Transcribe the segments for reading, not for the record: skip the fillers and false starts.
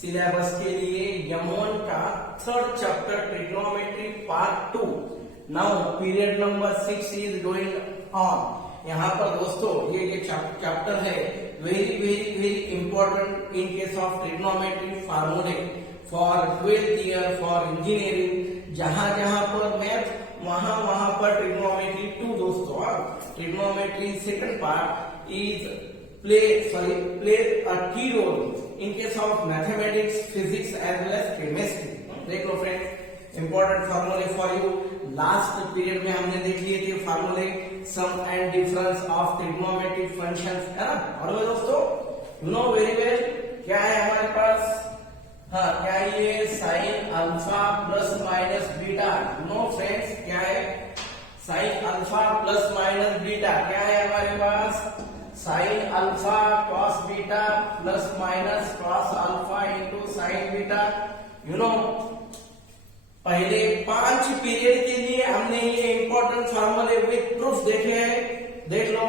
Syllabus के लिए यमोन का third chapter trigonometry part 2। Now period number 6 is going on. यहाँ पर दोस्तों ये चैप्टर है very very very important in case of trigonometry फार्मूले for 12th year for engineering. जहां जहां पर मैथ वहां पर ट्रिग्नोमेट्री 2 दोस्तों। Trigonometry second part is plays a key role in case of mathematics, physics as well as chemistry। देख लो friends, important फार्मूले फॉर यू। लास्ट पीरियड में हमने देख लिए थे फार्मूले sum and difference of trigonometric functions, है ना। और दोस्तों यू नो वेरी वेल क्या है हमारे पास, हाँ क्या ये sine alpha plus minus beta. No friends क्या है sine alpha plus minus beta, क्या है हमारे पास sine alpha cos beta plus minus cos alpha into sine beta. You know पहले 5 पीरियड के लिए हमने ये इंपॉर्टेंट फार्मूले विद प्रूफ देखे हैं। देख लो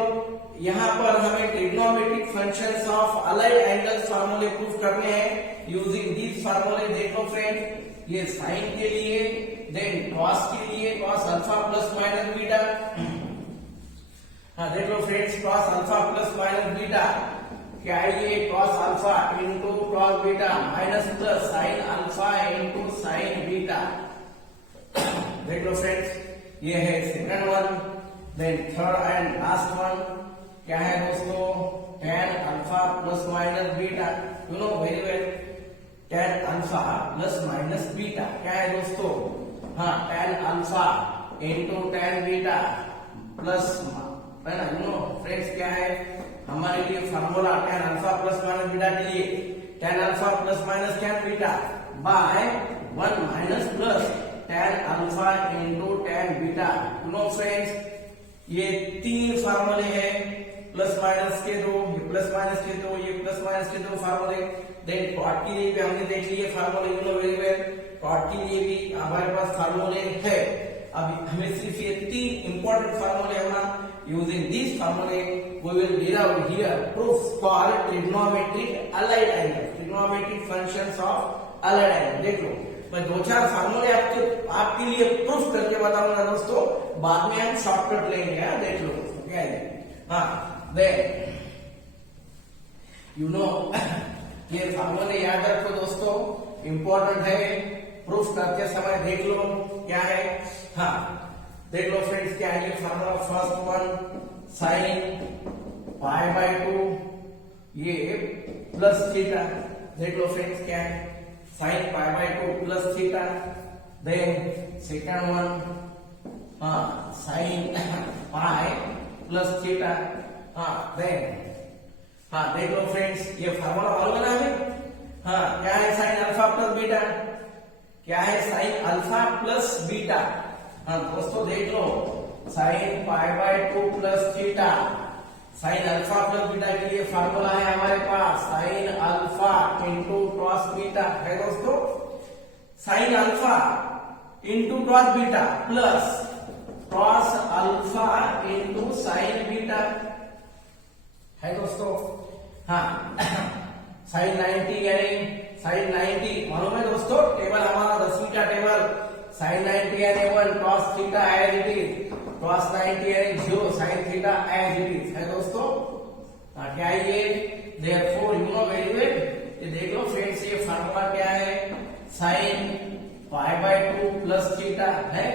यहाँ पर हमें trigonometric functions of allied angles फार्मूले प्रूफ करने हैं यूजिंग दीज फार्मूले। देखो फ्रेंड, ये साइन के लिए, देन कॉस के लिए cos alpha plus minus beta. हाँ देख लो friends, cos alpha plus minus beta क्या है ये cos alpha into cos beta minus plus sine alpha into sine beta. देख लो फ्रेंड्स, ये है second one. Then third and last one क्या है दोस्तों tan alpha plus minus beta. You know very well tan alpha plus minus beta क्या है दोस्तों, हाँ tan alpha into tan beta plus, है ना। यू नो फ्रेंड्स क्या है हमारे लिए formula tan alpha plus minus beta के लिए tan alpha plus minus tan beta by 1 minus plus tan alpha into tan beta. You no friends ये 3 फार्मूले हैं, प्लस माइनस के 2, ये प्लस माइनस के 2, ये प्लस माइनस के 2 फार्मूले। देन कॉट के लिए भी हमने देख लिए फार्मूले। You know very well cot के लिए भी हमारे पास फार्मूले है। अभी हमें सिर्फ ये 3 इंपॉर्टेंट फार्मूले होना। Using these formulae, we will derive here proofs for trigonometric allied angles, trigonometric functions of allied angles। देख लो मैं 2-4 फार्मूले आपके लिए प्रूफ करके बताऊंगा दोस्तों, बाद में हम शॉर्टकट लेंगे। देख लो दोस्तों क्या है, हाँ देन यू नो ये फार्मूले याद रखो दोस्तों, इंपॉर्टेंट है। प्रूफ करते समय देख लो क्या है, हाँ देख लो फ्रेंड्स क्या है ये formula. First one sine pi by 2 ये प्लस थीटा। देख लो फ्रेंड्स क्या है sine pi by 2 plus theta. Then second one हाँ साइन पाई प्लस थीटा। हाँ देन हाँ देख लो फ्रेंड्स ये फार्मूला मालूम है ना हमें, हाँ क्या है साइन अल्फा प्लस बीटा, क्या है साइन अल्फा प्लस बीटा। हाँ दोस्तों देख लो sine pi by 2 plus theta, sine alpha plus beta के लिए फार्मूला है हमारे पास sine alpha into cos beta है दोस्तों। Sine alpha into cos beta plus cos alpha into sine beta है दोस्तों। हाँ साइन 90 यानी साइन 90 मालूम है दोस्तों, टेबल हमारा 10वीं का टेबल साइन 90 यानी 1 cos theta as it is, cos 90 यानी 0 sin theta as it is है दोस्तों। क्या है ये, therefore you know very well ये देख लो फ्रेंड्स ये फार्मूला क्या है sine pi by 2 plus theta है,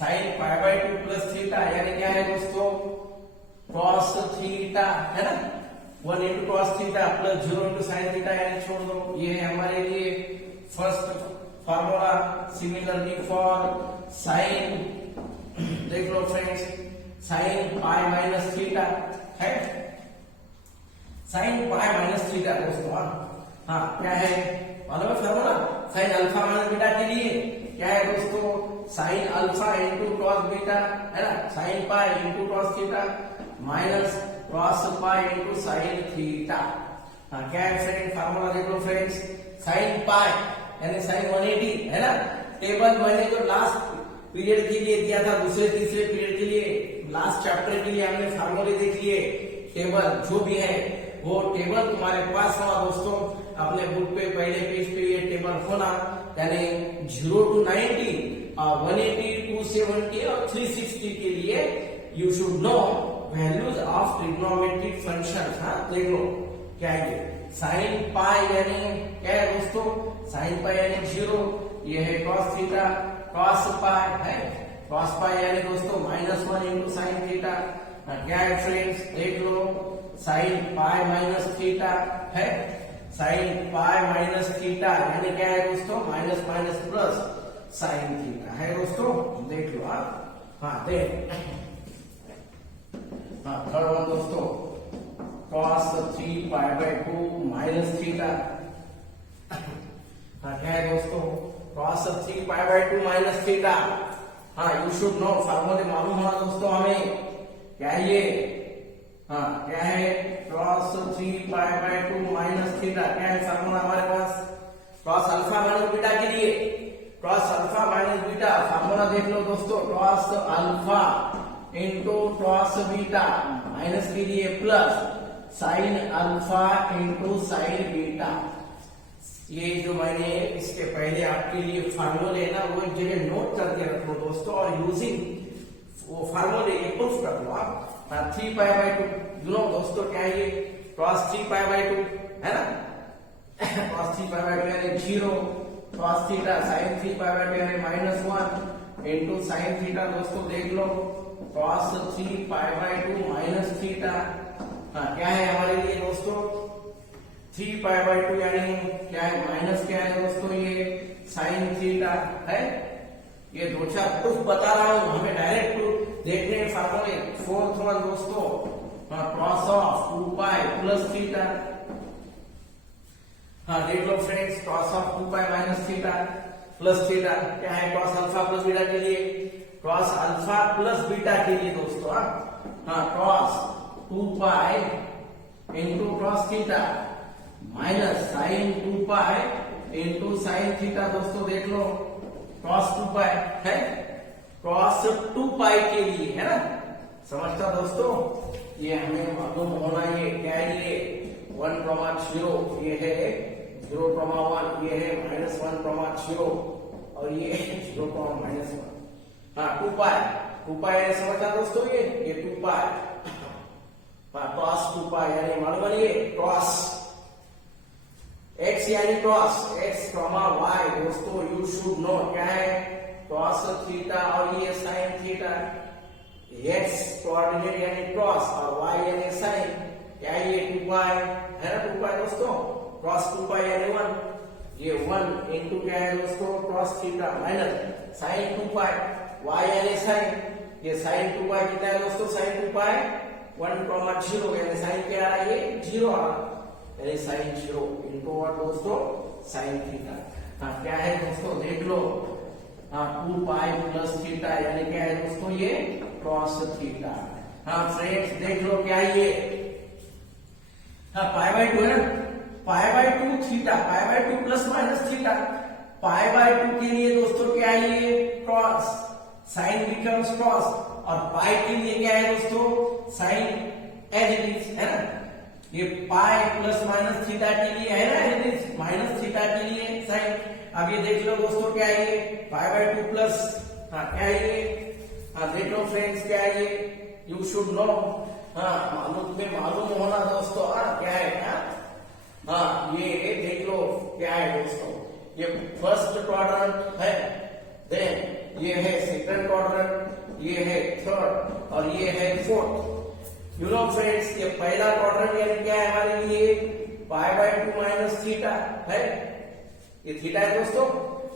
sine pi by 2 plus theta यानी क्या है दोस्तों cos थीटा है ना, 1 into cos theta plus 0 into sine theta यानी छोड़ दो। ये है हमारे लिए first formula. Similarly for sine देख लो friends sine pi minus theta है, साइन पाई माइनस थीटा दोस्तों। हाँ क्या है मालूम है formula sine alpha minus beta के लिए क्या है दोस्तों sine alpha into cos beta है ना, sine pi into cos theta minus cos pi into sine theta. हाँ क्या है फ्रेंड फार्मूला देख लो फ्रेंड्स साइन पाई यानी साइन 180 है ना। टेबल मैंने जो लास्ट पीरियड के लिए दिया था, दूसरे तीसरे पीरियड के लिए लास्ट चैप्टर के लिए हमने फार्मूले देख लिए। टेबल जो भी है वो टेबल तुम्हारे पास होगा दोस्तों। अपने बुक पे पहले पेज पे ये टेबल होना, यानी 0 to 90, 180, 270 और 360 के लिए you should no values of trigonometric function. हाँ देख लो क्या है साइन पाई, यानी क्या है दोस्तों, साइन पाई यानी 0, ये है कॉस थीटा, कॉस पाई है, कॉस पाई यानी दोस्तों -1 इंटू साइन थीटा। क्या है फ्रेंड्स देख लो, साइन पाई माइनस थीटा है, साइन पाई माइनस थीटा यानी क्या है दोस्तों, minus minus plus sign theta है दोस्तों, देख लो आप। हाँ देख, हाँ थर्ड वन दोस्तों, cos 3 pi by 2 minus theta. हाँ क्या है दोस्तों, cos 3 pi by 2 minus theta. हाँ यू शुड नो, फार्मूले मालूम होना दोस्तों हमें, क्या है ये, हाँ क्या है cos 3 pi by 2 minus theta. क्या है फार्मूला हमारे पास, cos अल्फा माइनस बीटा के लिए, cos alpha minus beta formula देख लो दोस्तों, cos alpha into cos beta minus के लिए plus sine alpha into sine beta. ये जो मैंने इसके पहले आपके लिए फार्मूले ना वो एक जगह नोट करके रखो दोस्तों, और यूजिंग वो फार्मूले ये प्रूफ कर लो आप। 3 पाई बाय 2 यू नो दोस्तों, क्या है ये cos 3 पाई बाय 2 है ना, cos 3 पाई बाय 2 यानी 0, cos theta sin 3 pi by 2 यानी -1 इंटू साइन थीटा। दोस्तों देख लो cos 3 pi by 2 minus theta. हाँ क्या है हमारे लिए दोस्तों, 3 पाई बाय 2 यानी क्या है माइनस, क्या है दोस्तों ये साइन थीटा है। ये दो चार प्रूफ बता रहा हूं, हमें डायरेक्ट प्रूफ देखने के फार्मूले। फोर्थ वन दोस्तों, cos of 2 pi plus theta. हाँ देख लो friends, cos of 2 pi minus theta plus theta. क्या है cos अल्फा प्लस बीटा के लिए, cos अल्फा प्लस बीटा के लिए दोस्तों। हाँ cos 2 pi into cos theta minus sine 2 pi into sine theta. दोस्तों देख लो cos 2 पाई है, cos 2 पाई के लिए है ना, समझता दोस्तों, ये हमें मालूम होना। ये क्या है, ये 1,0, ये है 0,1, ये है -1,0 और ये 0,-1। हाँ 2 पाई समझता दोस्तों, ये 2 पाई। हाँ cos 2 पाई यानी मालूम है ये cos x यानी cos x, y दोस्तों यू शुड नो, क्या है cos थीटा और ये sin थीटा। x कोऑर्डिनेट यानी cos और y यानी sin, क्या ये 2 पाई है ना, 2 पाई दोस्तों, cos 2 पाई यानी 1, ये 1 इंटू क्या है दोस्तों cos थीटा माइनस sin 2 पाई, y यानी sin, ये sin 2 पाई कितना है दोस्तों, sin 2 पाई 1,0 यानी sin क्या आ रहा है, ये 0 आ रहा यानी sin 0 इंटू और दोस्तों sin थीटा। हाँ क्या है दोस्तों देख लो, हाँ 2 पाई प्लस थीटा यानी क्या है दोस्तों, ये cos थीटा। हाँ फ्रेंड्स देख लो क्या है ये, हाँ पाई बाय 2 है ना, पाई by 2 theta, pi by 2 plus minus theta. Pi by 2 के लिए दोस्तों क्या है ये cos, साइन बिकम्स cos, और पाई के लिए क्या है दोस्तों साइन एज इट इज है ना, ये पाई प्लस माइनस थीटा के लिए है ना as it is, minus theta के लिए साइन। अब ये देख लो दोस्तों क्या है ये पाई बाय 2 प्लस, हाँ क्या है ये, हाँ देख लो फ्रेंड्स क्या है ये, यू शुड नो। हाँ मालूम होना दोस्तों, हाँ क्या है, हाँ ये देख लो क्या है दोस्तों, ये फर्स्ट क्वाड्रेंट है, देन ये है सेकंड क्वाड्रेंट, ये है थर्ड और ये है फोर्थ। यू नो फ्रेंड्स, ये पहला क्वाड्रेंट यानी क्या है हमारे लिए, पाई बाय 2 माइनस थीटा है, ये थीटा है दोस्तों।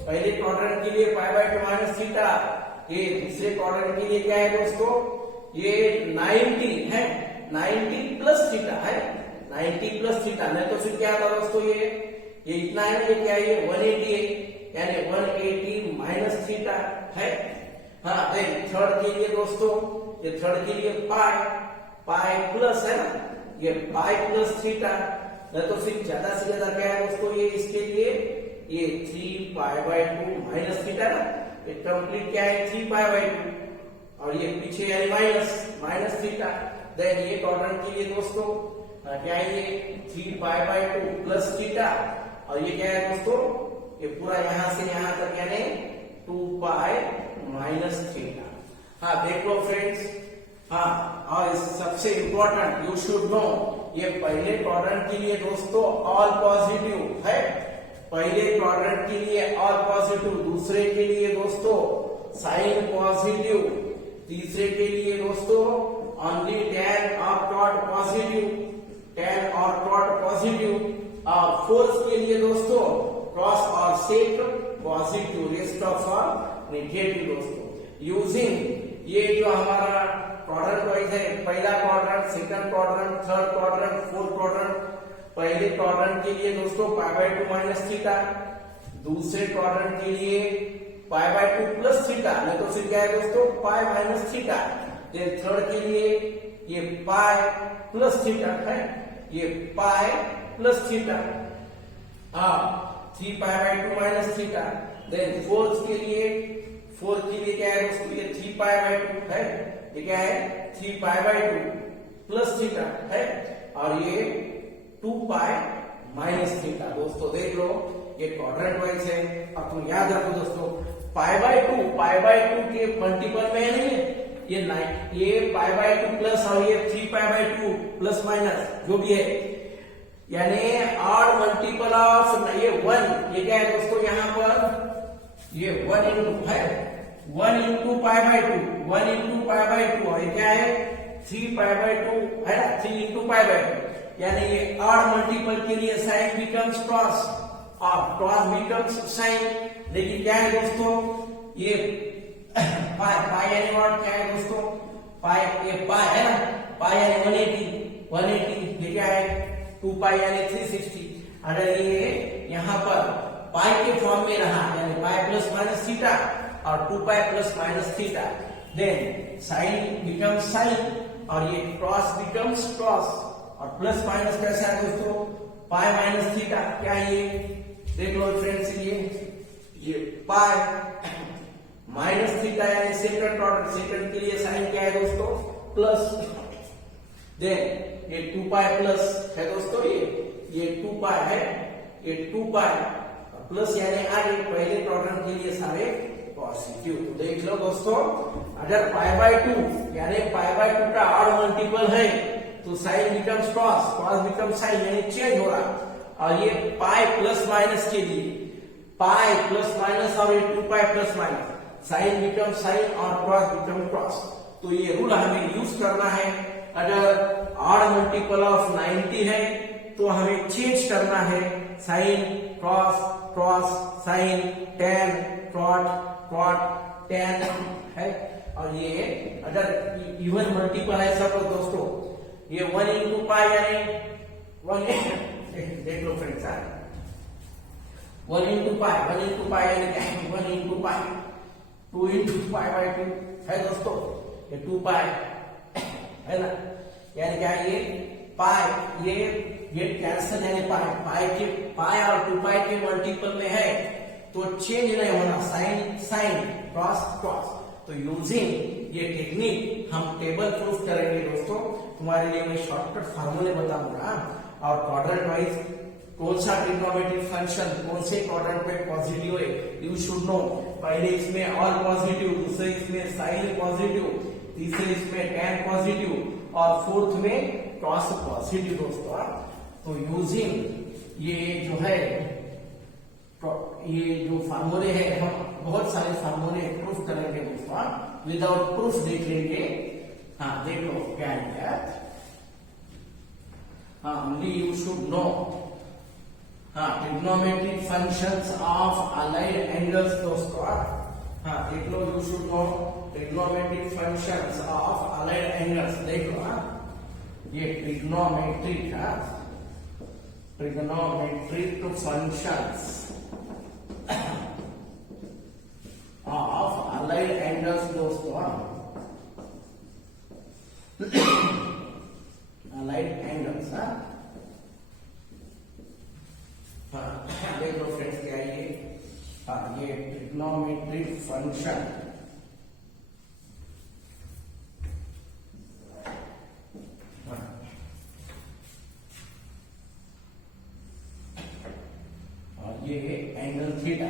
पहले क्वाड्रेंट के लिए पाई बाय 2 माइनस थीटा, ये दूसरे क्वाड्रेंट के लिए क्या है दोस्तों, ये 90 है, 90 प्लस थीटा है, 90 प्लस थीटा, नहीं तो फिर क्या था दोस्तों, ये इतना है ना, ये क्या है, ये 180 यानी 180 माइनस थीटा है। हाँ देख थर्ड के लिए दोस्तों, ये थर्ड के लिए पाई प्लस है ना, ये पाई प्लस थीटा, नहीं तो फिर ज्यादा से ज्यादा क्या है दोस्तों, ये इसके लिए ये 3 पाई बाय 2 माइनस थीटा ना, ये कंप्लीट क्या है 3 पाई बाय 2 और ये पीछे यानी माइनस थीटा। देन ये क्वाड्रेंट के लिए दोस्तों क्या है ये 3π/2 प्लस थीटा, और ये क्या है दोस्तों, ये पूरा यहां से यहां तक यानी 2π माइनस थीटा। हाँ देख लो फ्रेंड्स, हाँ और सबसे इंपॉर्टेंट यू शुड नो, ये पहले क्वाड्रेंट के लिए दोस्तों ऑल पॉजिटिव है, पहले क्वाड्रेंट के लिए ऑल पॉजिटिव, दूसरे के लिए दोस्तों साइन पॉजिटिव, तीसरे के लिए दोस्तों ओनली tan और cot पॉजिटिव, tan और cot पॉजिटिव, और फोर्थ के लिए दोस्तों क्रॉस और sec positive, rest of all negative दोस्तों। यूजिंग ये जो हमारा क्वाड्रेंट वाइज है, पहला quadrant, second quadrant, third quadrant, fourth quadrant, पहले क्वाड्रेंट के लिए दोस्तों π/2 माइनस थीटा, दूसरे क्वाड्रेंट के लिए π/2 प्लस थीटा, नहीं तो फिर क्या है दोस्तों π माइनस थीटा, देन थर्ड के लिए ये π प्लस थीटा है, ये π plus theta, 3π/2 minus theta, then fourth के लिए क्या है दोस्तों, ये 3π/2 है, ये क्या है 3π/2 प्लस थीटा है, और ये 2π माइनस थीटा। दोस्तों देख लो ये क्वाड्रेंट वाइज है, और तुम याद रखो दोस्तों π/2 के मल्टीपल में नहीं है, ये π/2 प्लस और ये 3π/2 प्लस माइनस जो भी है, यानी ऑड मल्टीपल ऑफ ये 1, ये क्या है दोस्तों यहाँ पर ये 1 इंटू है 1 इंटू π/2, 1 इंटू π/2, और ये क्या है 3π/2 है ना, 3 इंटू π/2, यानी ये ऑड मल्टीपल के लिए साइन बिकम्स क्रॉस और क्रॉस बिकम्स साइन, लेकिन क्या है दोस्तों ये पाई यानी ऑड क्या है दोस्तों, पाई ये पाई है ना, पाई यानी 180, ये क्या है 2π यानी 360, अगर ये यहाँ पर पाई के फॉर्म में रहा यानी पाई प्लस माइनस थीटा और 2π plus minus theta, then sine becomes sine और ये क्रॉस बिकम्स क्रॉस, और प्लस माइनस कैसा है दोस्तों पाई माइनस थीटा, क्या है ये देख लो फ्रेंड्स, ये पाई माइनस थीटा यानी सेकंड ऑर्डर, सेकंड के लिए साइन क्या है दोस्तों प्लस, देन ये 2π प्लस है दोस्तों, ये 2π है, ये 2π प्लस यानी आगे पहले क्वाड्रेंट के लिए सारे पॉजिटिव। तो देख लो दोस्तों, अगर π/2 यानी π/2 का ऑड मल्टीपल है तो sine becomes cos, cos becomes sine यानी चेंज हो रहा, और ये पाई प्लस माइनस के लिए पाई प्लस माइनस और ये 2π plus minus, sine become sine और क्रॉस बिकम क्रॉस। तो ये रूल हमें यूज करना है, अगर ऑड मल्टीपल ऑफ 90 है तो हमें चेंज करना है, sine cos cos sine, tan cot cot tan है, और ये अगर इवन मल्टीपल है सब दोस्तों, ये 1 इंटू पाई यानी 1 देख लो फ्रेंड्स, 1 इंटू पाई यानी क्या है 1 इंटू पाई, 2 इंटू π/2 है दोस्तों, ये 2π है ना, यानी क्या ये पाई ये कैंसिल यानी पाई और 2π के मल्टीपल में है तो चेंज नहीं होना, साइन साइन क्रॉस क्रॉस। तो यूजिंग ये टेक्निक हम टेबल प्रूफ करेंगे दोस्तों, तुम्हारे लिए मैं शॉर्टकट फार्मूले बताऊंगा, और क्वाड्रेंट वाइज कौन सा ट्रिग्नोमेट्रिक फंक्शन कौन से क्वाड्रेंट में पॉजिटिव है यू शुड नो। पहले इसमें ऑल पॉजिटिव, दूसरे इसमें साइन पॉजिटिव, तीसरे इसमें tan पॉजिटिव और फोर्थ में क्रॉस पॉजिटिव दोस्तों। तो यूजिंग ये जो है ये जो फार्मूले है, हम बहुत सारे फार्मूले प्रूफ करेंगे दोस्तों, विदाउट प्रूफ देख लेंगे। हाँ देख लो क्या है, हाँ ओनली यू शुड नो। हाँ trigonometric functions of allied angles दोस्तों, हाँ देख लो you should know trigonometric functions of allied angles. देख लो ये trigonometric functions of allied angles दोस्तों, अलाइड एंगल्स। देख लो फ्रेंड्स क्या है ये, हाँ ये ट्रिग्नोमेट्रिक फंक्शन ये एंगल थीटा।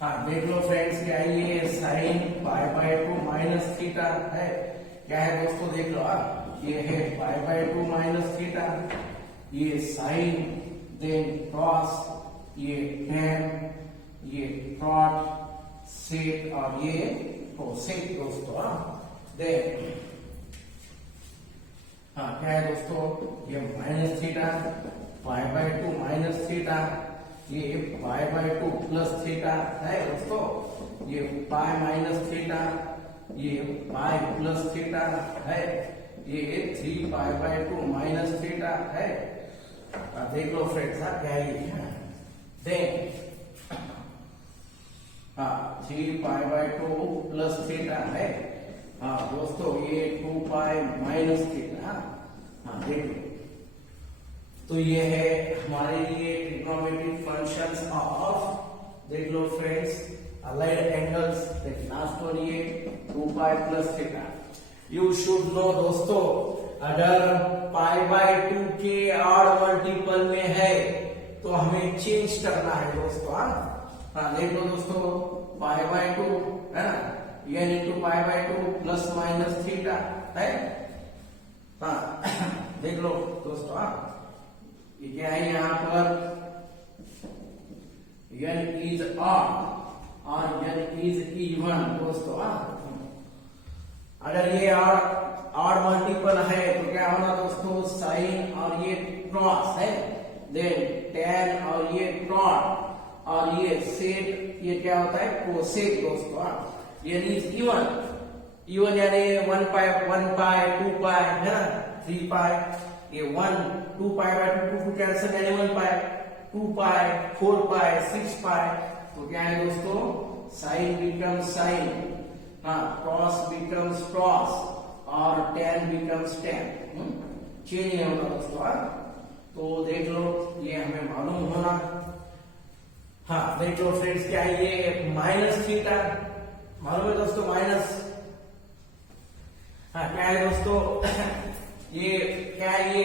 हाँ देख लो फ्रेंड्स, क्या ये sine pi by 2 minus theta है, क्या है दोस्तों देख लो। ये है पाई बाय 2 माइनस थीटा, ये साइन, देन कॉस, ये tan, ये cot, sec और ये cosec दोस्तों। देन हाँ क्या है दोस्तों, ये minus theta, pi by 2 minus theta, ये पाई बाय 2 प्लस थीटा है दोस्तों, ये पाई माइनस थीटा, ये पाई प्लस थीटा है, ये 3 पाई बाय 2 माइनस थीटा है। देख लो फ्रेंड्स क्या है, then 3 pi by 2 plus theta है। हाँ दोस्तों ये 2 पाई माइनस थीटा। हाँ देख लो, तो ये है हमारे लिए ट्रिग्नोमेट्रिक फंक्शंस ऑफ, देख लो friends, allied angles. Last one ये 2 pi plus theta. You should know दोस्तों, अगर पाई बाय 2 के ऑड मल्टीपल में है तो हमें चेंज करना है दोस्तों। हाँ देख लो दोस्तों, पाई बाय 2 है ना, n into pi by 2 plus minus theta है। हाँ देख लो दोस्तों, ये क्या है यहाँ पर, n इज ऑड और n इज इवन दोस्तों। अगर ये ऑड मल्टीपल है तो क्या होना दोस्तों, साइन और ये क्रॉस है, देन tan और ये cot और ये सेक, ये क्या होता है कोसेक दोस्तों। ये इज इवन, इवन यानी 1 पाई 2 पाई है ना, 3 पाई, ये 1 2 पाई बाय 2 कैंसिल यानी 1 पाई, 2 पाई 4 पाई 6 पाई, तो क्या है दोस्तों, साइन बिकम्स साइन, हाँ क्रॉस बिकम्स क्रॉस और tan बिकम्स tan, चेंज नहीं होगा दोस्तों। तो देख लो, ये हमें मालूम होना। हाँ देख लो फ्रेंड्स, क्या है ये माइनस थीटा, मालूम है दोस्तों माइनस। हाँ क्या है दोस्तों ये क्या है,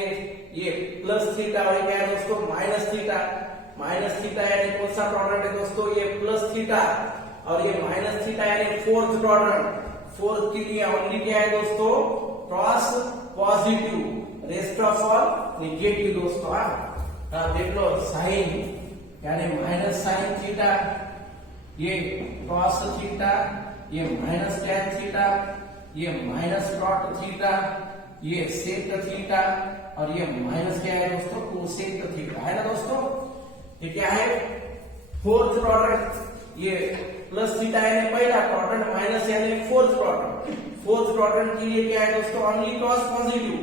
ये प्लस थीटा और क्या है दोस्तों माइनस थीटा। माइनस थीटा यानी कौन सा प्रोडक्ट है दोस्तों, ये प्लस थीटा, और ये माइनस थीटा यानी फोर्थ प्रोडक्ट। फोर्थ के लिए ओनली क्या है दोस्तों, cross positive, rest of all negative दोस्तों। हाँ देख लो, साइन यानी माइनस साइन थीटा, ये कॉस थीटा, ये माइनस टैन थीटा, ये माइनस कॉट थीटा, ये सेक थीटा, और ये माइनस क्या है दोस्तों, कोसेक थीटा है ना दोस्तों। ये क्या है, फोर्थ प्रोडक्ट, ये प्लस थीटा यानी पहला प्रोडक्ट, माइनस यानी फोर्थ प्रोडक्ट। फोर्थ प्रोडक्ट के लिए क्या है दोस्तों, only cos positive,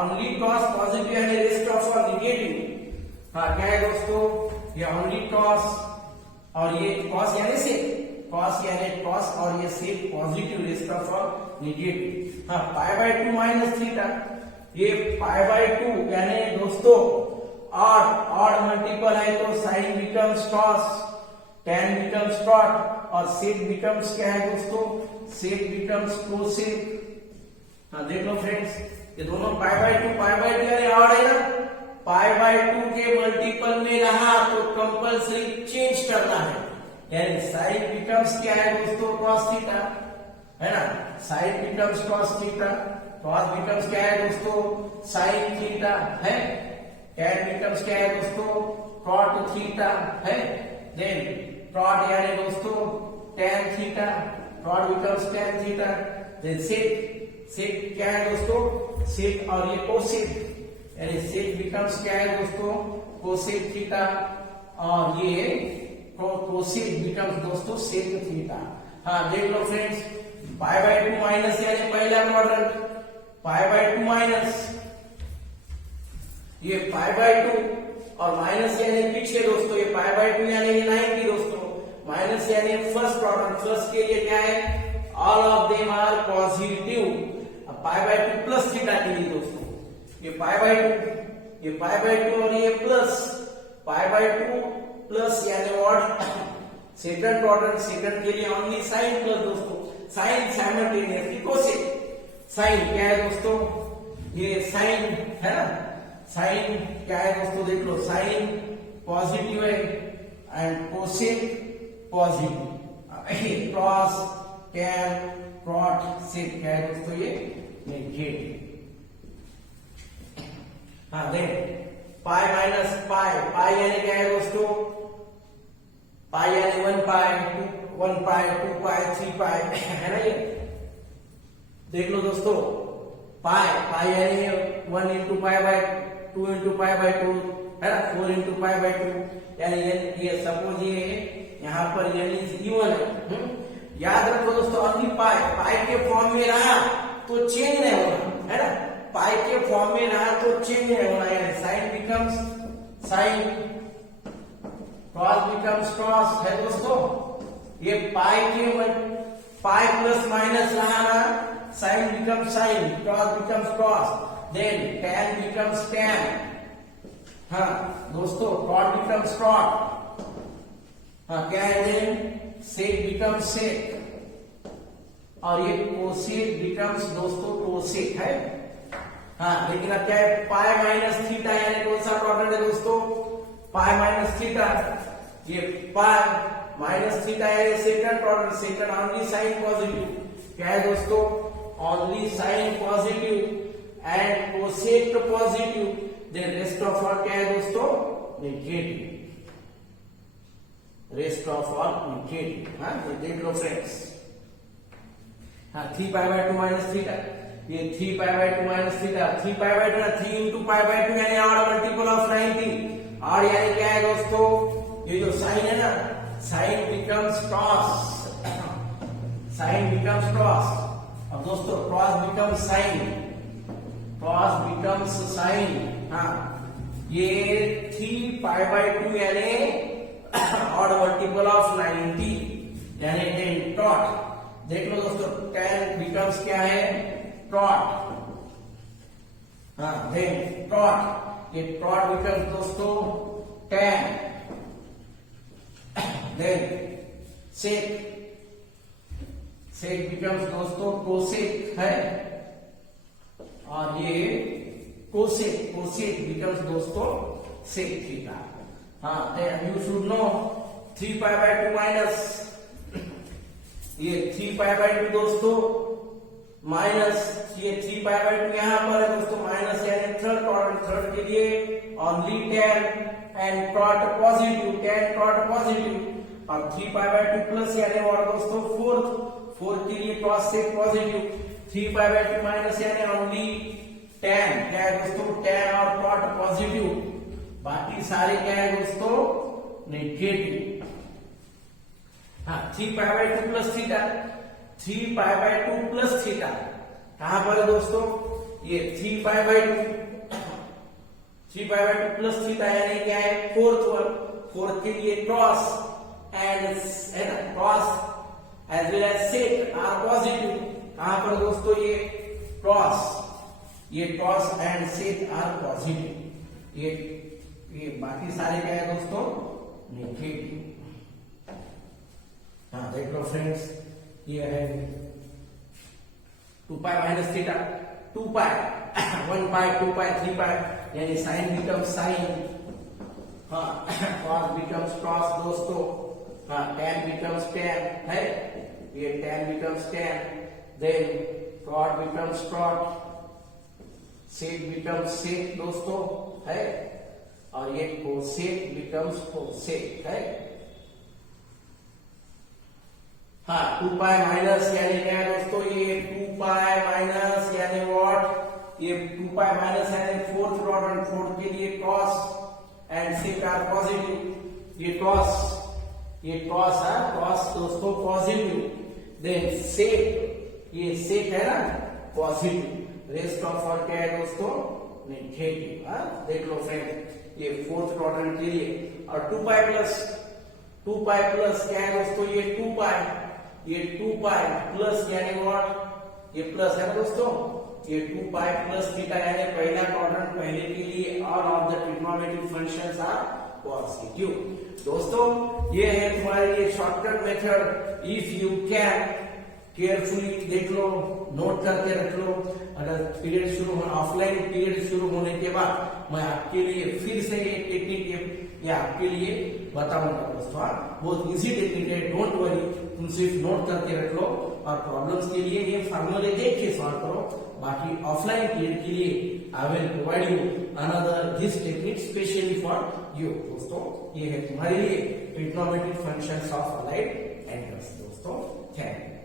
only cos positive यानी रेस्ट ऑफ ऑल निगेटिव। हाँ क्या है दोस्तों, ये ओनली कॉस और ये कॉस यानी सेक, कॉस यानी कॉस और ये sec positive, rest of all negative. हाँ पाई बाय 2 माइनस थीटा, ये पाई बाय 2 यानी दोस्तों ऑड मल्टीपल है तो sine becomes cos, tan becomes cot और सेक बिकम्स क्या है दोस्तों, सेक बिकम्स कोसेक। हाँ देख लो फ्रेंड्स, ये दोनों पाई बाय 2 यानी ऑड है ना, पाई बाय 2 के मल्टीपल में रहा तो कंपल्सरी चेंज करना है, यानी साइन बिकम्स क्या है दोस्तों, कॉस थीटा है ना, sine becomes cos theta, cos becomes क्या है दोस्तों, साइन थीटा है, tan बिकम्स क्या है दोस्तों, कॉट थीटा है, देन कॉट यानी दोस्तों tan theta, cot becomes tan theta, then sec क्या है दोस्तों, सेक और ये कोसेक यानी सेक बिकम्स क्या है दोस्तों, कोसेक थीटा, और ये कोसेक बिकम्स दोस्तों सेक थीटा। हाँ देख लो फ्रेंड्स, पाई बाय 2 माइनस यानी पहला क्वाड्रेंट, पाई बाय 2 माइनस, ये पाई बाय 2 और माइनस यानी पीछे दोस्तों, ये पाई बाय 2 यानी 90 दोस्तों, माइनस यानी फर्स्ट प्रोडक्ट, फर्स्ट के लिए क्या है, all of them are positive. अब पाई बाय 2 प्लस थीटा के लिए दोस्तों, ये पाई बाय 2, ये पाई बाय 2 और ये प्लस पाई बाय 2 प्लस यानी ऑड, सेकंड प्रोडक्ट, सेकंड के लिए ओनली साइन प्लस दोस्तों, साइन साइमल्टेनियसली कोसेक। साइन क्या है दोस्तों, ये साइन है ना, साइन क्या है दोस्तों, देख लो साइन पॉजिटिव है and cosec positive, cos tan प्रॉट सेक क्या है दोस्तों ये नेगेटिव। हाँ देन पाई माइनस पाई, पाई यानी क्या है दोस्तों, पाई यानी 1 पाई 2 पाई 3 पाई है ना ये। देख लो दोस्तों पाई, पाई यानी 1 into pi by 2 into pi by 2 है ना, 4 इंटू पाई बाय 2 यानी ये सपोज ये यहाँ पर यानी इवन है। याद रखो दोस्तों ओनली पाई, पाई के फॉर्म में रहा तो चेंज नहीं होना है ना, पाई के फॉर्म में रहा तो चेंज नहीं होना, यानी sine becomes sine, cos becomes cos है दोस्तों। ये पाई के पाई प्लस माइनस रहा ना, sine becomes sine, cos becomes cos, then tan becomes tan, हाँ दोस्तों कॉट बिकम्स कॉट, हाँ क्या है देन सेक बिकम्स सेक, और ये कोसेक बिकम्स दोस्तों कोसेक है। हाँ लेकिन अब क्या है पाई माइनस थीटा यानी कौन सा प्रोडक्ट है दोस्तों, पाई माइनस थीटा, ये पाई माइनस थीटा है second product, second only sine positive, क्या है दोस्तों only sine positive and cosec positive, then rest of all क्या है दोस्तों negative, rest of all negative. हाँ ये देख लो फ्रेंड्स, हाँ 3 पाई बाय 2 माइनस थीटा, ये 3 pi by 2 minus theta, 3 pi by 2 ना 3 इंटू पाई बाय 2 यानी ऑड मल्टीपल ऑफ 90, और यानी क्या है दोस्तों ये जो साइन है ना, sine becomes cos, sine becomes cos, और दोस्तों cos becomes sine, cos becomes sine. हाँ ये 3 पाई बाय 2 यानी ऑड मल्टीपल ऑफ 90 यानी टेन टॉट। देख लो दोस्तों tan बिकम्स क्या है टॉट, हाँ देन टॉट, ये टॉट बिकम्स दोस्तों tan, देन सेक, सेक बिकम्स दोस्तों कोसेक है, और ये कोसेक, कोसेक बिकम्स दोस्तों सेक थीटा। हाँ you should no 3 pi by 2 minus, ये 3 पाई बाय 2 दोस्तों माइनस, ये 3 पाई बाय 2 यहाँ पर है दोस्तों माइनस, यानी थर्ड क्वाड्रेंट, थर्ड के लिए only tan and क्रॉट positive, tan क्रॉट positive, और 3 पाई बाय 2 प्लस यानी और दोस्तों फोर्थ के लिए cos sec positive, 3 pi by 2 minus यानी ओनली tan, क्या है दोस्तों tan और क्रॉट पॉजिटिव, बाकी सारे क्या है दोस्तों नेगेटिव। हाँ 3 pi by 2 plus theta, 3 pi by 2 plus theta कहां पर है दोस्तों, ये 3 pi by 2, 3 pi by 2 plus theta यानी क्या है फोर्थ वन, फोर्थ के लिए cos and cos as well as sec are positive, कहां पर दोस्तों ये क्रॉस, ये cos and sec are positive, ये बाकी सारे क्या है दोस्तों नेगेटिव। हाँ देख लो फ्रेंड्स ये है 2 पाई माइनस थीटा, 2 पाई 1 पाई 2 पाई 3 पाई यानी साइन बिकम्स साइन, हाँ कॉस बिकम्स क्रॉस दोस्तों, हाँ tan बिकम्स tan है, ये tan becomes tan, then cot becomes cot, sec becomes sec दोस्तों है, और ये कोसेक बिकम्स कोसेक है। हाँ 2 पाई माइनस यानी क्या है दोस्तों, ये 2 पाई माइनस यानी व्हाट, ये 2 पाई माइनस यानी फोर्थ क्वाड्रेंट, फोर्थ के लिए cos and sec are positive, ये कॉस है कॉस दोस्तों पॉजिटिव, देन सेक, ये सेक है ना पॉजिटिव, रेस्ट ऑफ ऑल क्या है दोस्तों नेगेटिव। देख लो फ्रेंड ये फोर्थ क्वाड्रेंट के लिए, और 2 पाई प्लस क्या है दोस्तों, ये 2 पाई प्लस यानी व्हाट, ये प्लस है दोस्तों, ये 2 पाई प्लस थीटा यानी पहला क्वाड्रेंट, पहले के लिए all of the trigonometric functions are positive. दोस्तों ये है तुम्हारे लिए shortcut method, if you can carefully देख लो, नोट करके रख लो, अगर पीरियड शुरू हो ऑफलाइन पीरियड शुरू होने के बाद मैं आपके लिए फिर से ये टेक्निक ये आपके लिए बताऊंगा दोस्तों। बहुत इजी टेक्निक है, डोंट वरी, तुम सिर्फ नोट करके रख लो और प्रॉब्लम्स के लिए ये फार्मूले देख के सॉल्व करो। बाकी ऑफलाइन पीरियड के लिए I will provide you another this technique specially for you. दोस्तों ये है तुम्हारे लिए trigonometric functions of allied angles. दोस्तों थैंक यू।